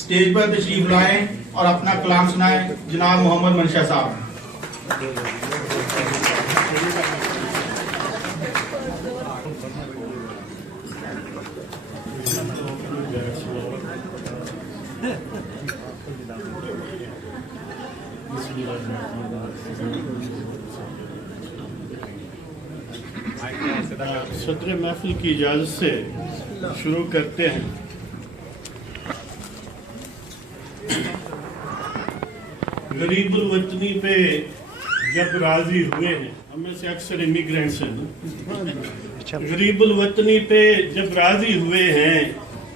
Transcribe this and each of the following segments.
Stage पर तशरीफ लाएं और अपना कलाम सुनाएं जनाब मोहम्मद मनशा साहब। सदर महफिल की इजाज़त से शुरू करते हैं। गरीबुल वतनी पे जब राजी हुए हैं, हमें से अक्सर इमिग्रेंट्स हैं। गरीबुल वतनी पे जब राजी हुए हैं,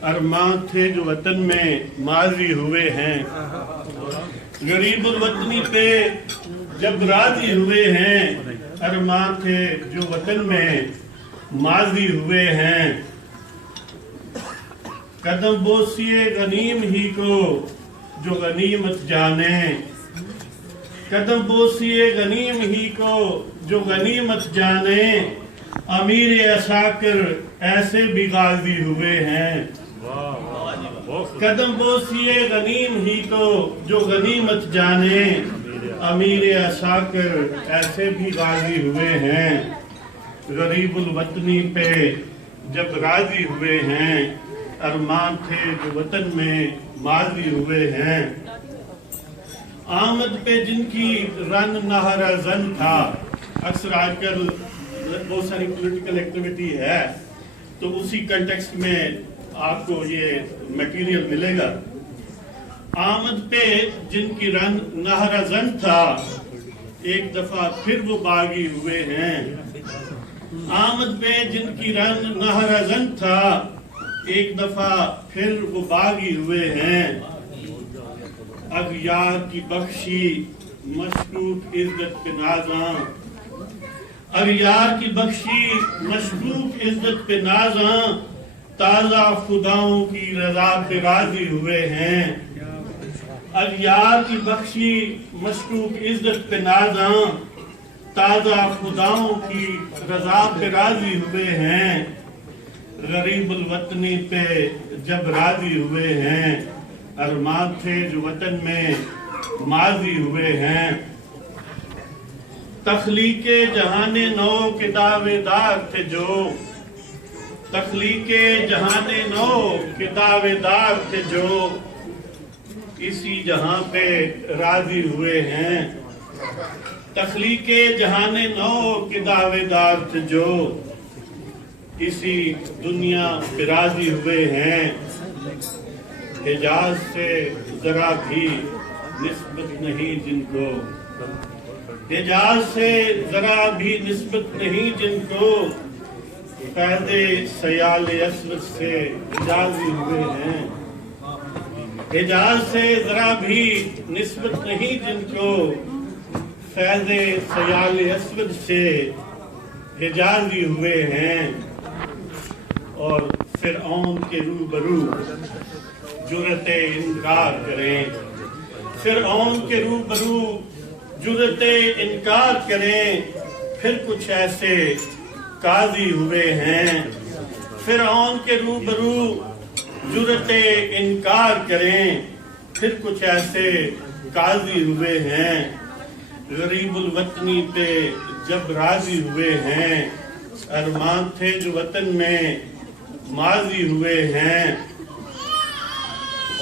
अरमान थे जो वतन में माजी हुए हैं। गरीबुल वतनी पे जब राजी हुए हैं, अरमान थे जो वतन में माजी हुए हैं। कदम बोसिए गनीम ही को जो गनीमत जाने, कदम बोसिए गनीम ही को जो गनीमत जाने। अमीर असाकर ऐसे भी गाजी हुए हैं। कदम बोसिए गनीम ही को जो गनीमत जाने। अमीर असाकर ऐसे भी गाजी हुए हैं। गरीबुल वतनी पे जब राजी हुए हैं, अरमान थे जो वतन में माजी हुए हैं। आमद पे जिनकी रन नहरा जन था। अक्सर आजकल बहुत सारी पॉलिटिकल एक्टिविटी है, तो उसी कंटेक्स्ट में आपको ये मटेरियल मिलेगा। आमद पे जिनकी रन नहरा जन था, एक दफा फिर वो बागी हुए हैं। आमद पे जिनकी रन नहरा जन था, एक दफा फिर वो बागी हुए हैं। अगयार की बख्शी मशकूक इज्जत पे नाज़ा, अगयार की बख्शी मशकूक इज्जत पे नाज़ा। ताज़ा खुदाओं की रज़ा पे राजी हुए हैं। अगयार की बख्शी मशकूक इज्जत पे नाज़ा, ताज़ा खुदाओं की रज़ा पे राजी हुए हैं। गरीबुल वतनी पे जब राजी हुए हैं, अरमान थे जो वतन में माजी हुए हैं। तख्लीके जहाने नौ के दावेदार थे जो, तख्लीके जहाने नौ के दावेदार थे जो। इसी जहां पे राजी हुए हैं। तख्लीके जहाने नौ के दावेदार थे जो। इसी दुनिया पे राजी हुए हैं। हिजाज से जरा भी निस्बत नहीं जिनको, हिजाज से जरा भी निस्बत नहीं जिनको। फैज़े सयाल अस्वद से राजी हुए हैं। हिजाज से जरा भी निस्बत नहीं जिनको। फैज़े सयाल अस्वद से हिजाजी हुए हैं। और फिरऔन के रूबरू जुर्रते इनकार करें, फिरऔन के रूबरू जुर्रते इनकार करें। फिर कुछ ऐसे काजी हुए हैं। फिरऔन के रूबरू जुर्रते इनकार करें। फिर कुछ ऐसे काजी हुए हैं। गरीबुल वतनी पे जब राजी हुए हैं, अरमान थे जो वतन में माजी हुए हैं।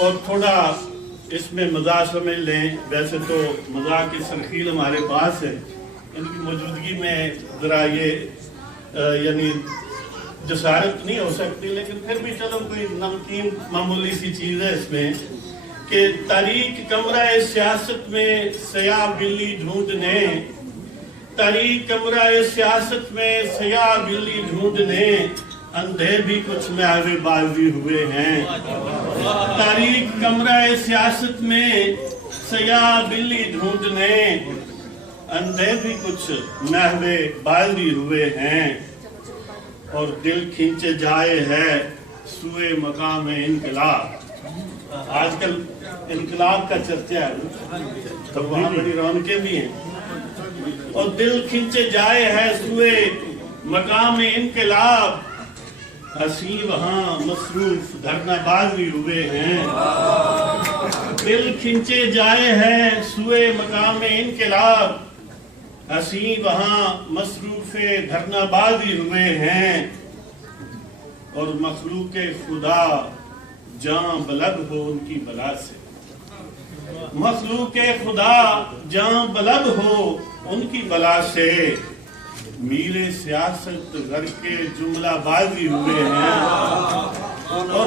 और थोड़ा इसमें मजाक समझ लें। वैसे तो मजाक की सरखील हमारे पास है, इनकी मौजूदगी में जरा ये यानी जसारत नहीं हो सकती, लेकिन फिर भी चलो कोई नमकीन मामूली सी चीज़ है इसमें कि तारीख कमरा सियासत में सया बिल्ली ढूंढने, तारीख कमरा सियासत में सया बिल्ली ढूंढने। अंधे भी कुछ में बाजी हुए हैं। तारीख कमरा सियासत में सया बिल्ली ढूंढने। अंधे भी कुछ महवे बाजी हुए हैं। और दिल खींचे जाए है सुए मकाम इनकलाब। आजकल इनकलाब का चर्चा है, तो वहाँ बड़ी रौनकें भी हैं। और दिल खींचे जाए है सुए मकाम इनकलाब। ہنسی وہاں مصروف دھرنا بازی ہوئے ہیں، دل کھنچے جائے ہیں سوئے مقام انقلاب، ہنسی وہاں مصروف دھرنا بازی ہوئے ہیں، اور مخلوق خدا جاں بلد ہو ان کی بلا سے، مخلوق خدا جاں بلد ہو ان کی بلا سے، میرے سیاست گھر کے جملہ بازی ہوئے ہیں، اور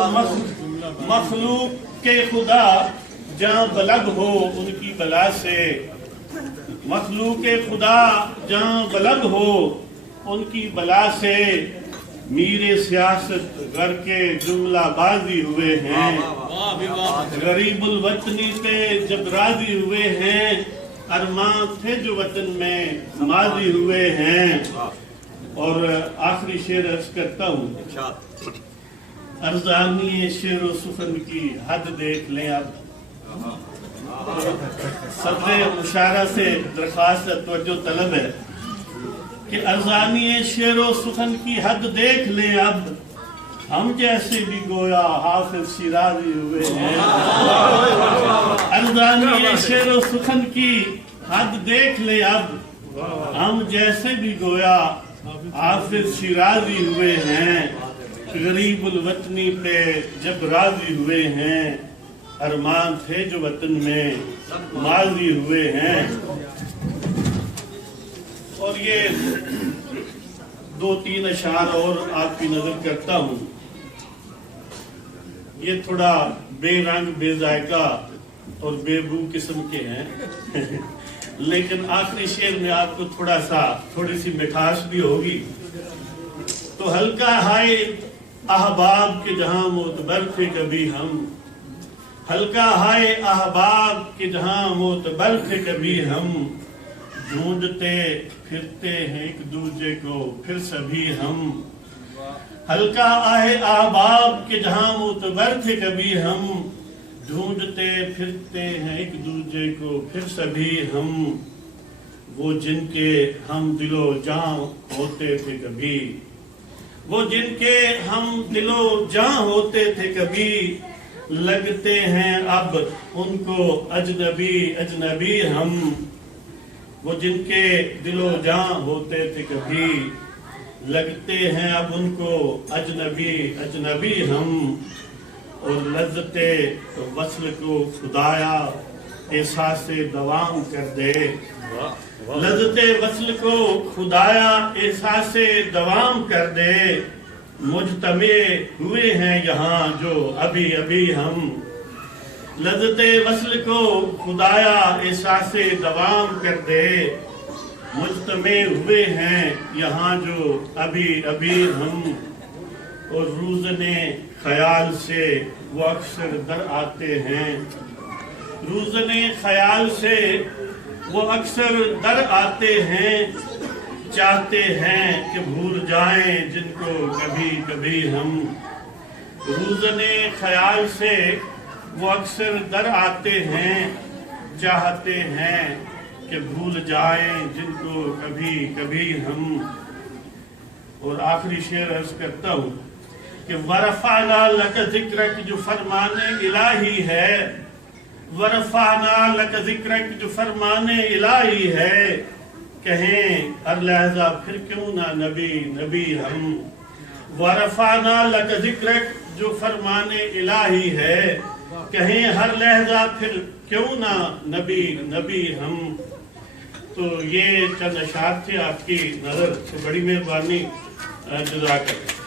مخلوق کے خدا جاں بلد ہو ان کی بلا سے، مخلوق خدا جاں بلد ہو ان کی بلا سے، میرے سیاست گھر کے جملہ بازی ہوئے ہیں، غریب الوطنی پہ جب راضی ہوئے ہیں، ارمان تھے جو وطن میں ماضی ہوئے ہیں۔ اور آخری شعر عرض کرتا ہوں، ارزانی شعر و سخن کی حد دیکھ لیں اب، صدر مشاعرہ سے درخواست توجہ طلب ہے کہ ارزانی شعر و سخن کی حد دیکھ لیں اب، ہم جیسے بھی گویا حافظ شیرازی ہوئے ہیں، ارزانی شعر و سخن کی حد دیکھ لیں اب، ہم جیسے بھی گویا حافظ شیرازی ہوئے ہیں، غریب الوطنی پہ جب راضی ہوئے ہیں، ارمان تھے جو وطن میں ماضی ہوئے ہیں۔ اور یہ دو تین اشعار اور آپ کی نظر کرتا ہوں، یہ تھوڑا بے رنگ بے ذائقہ اور بے بو قسم کے ہیں، لیکن آخری شعر میں آپ کو تھوڑی سی مٹھاس بھی ہوگی۔ تو ہلکا ہائے احباب کے جہاں معتبر تھے کبھی ہم، ہلکا ہائے احباب کے جہاں معتبر تھے کبھی ہم، ڈھونڈتے پھرتے ہیں ایک دوسرے کو پھر سبھی ہم، ہلکا آئے احباب کے جہاں معتبر تھے کبھی ہم، ڈھونڈتے پھرتے ہیں ایک دوسرے کو پھر سبھی ہم، وہ جن کے ہم دل و جاں ہوتے تھے کبھی، وہ جن کے ہم دل و جاں ہوتے تھے کبھی، لگتے ہیں اب ان کو اجنبی اجنبی ہم، وہ جن کے دل و جاں ہوتے تھے کبھی، لگتے ہیں اب ان کو اجنبی اجنبی ہم، اور لذت وصل کو خدایا احساس دوام کر دے، لذت وصل کو خدایا احساس دوام کر دے، مجتمع ہوئے ہیں یہاں جو ابھی ابھی ہم، لذت وصل کو خدایا احساس دوام کر دے، مجتمع ہوئے ہیں یہاں جو ابھی ابھی ہم، اور روزنے خیال سے وہ اکثر در آتے ہیں، روزنے خیال سے وہ اکثر در آتے ہیں، چاہتے ہیں کہ بھول جائیں جن کو کبھی کبھی ہم، روزنے خیال سے وہ اکثر در آتے ہیں، چاہتے ہیں کہ بھول جائیں جن کو کبھی کبھی ہم۔ اور آخری شعر عرض کرتا ہوں کہ وَرَفَعْنَا لَكَ ذِكْرَكَ جو فرمان الہی ہے، وَرَفَعْنَا لَكَ ذِكْرَكَ جو فرمان الہی ہے، کہیں ہر لحظہ پھر کیوں نہ نبی نبی ہم، وَرَفَعْنَا لَكَ ذِكْرَكَ جو فرمان الہی ہے، کہیں ہر لحظہ پھر کیوں نہ نبی نبی ہم۔ تو یہ چند اشعار تھے آپ کی نظر سے، بڑی مہربانی، جزاک اللہ۔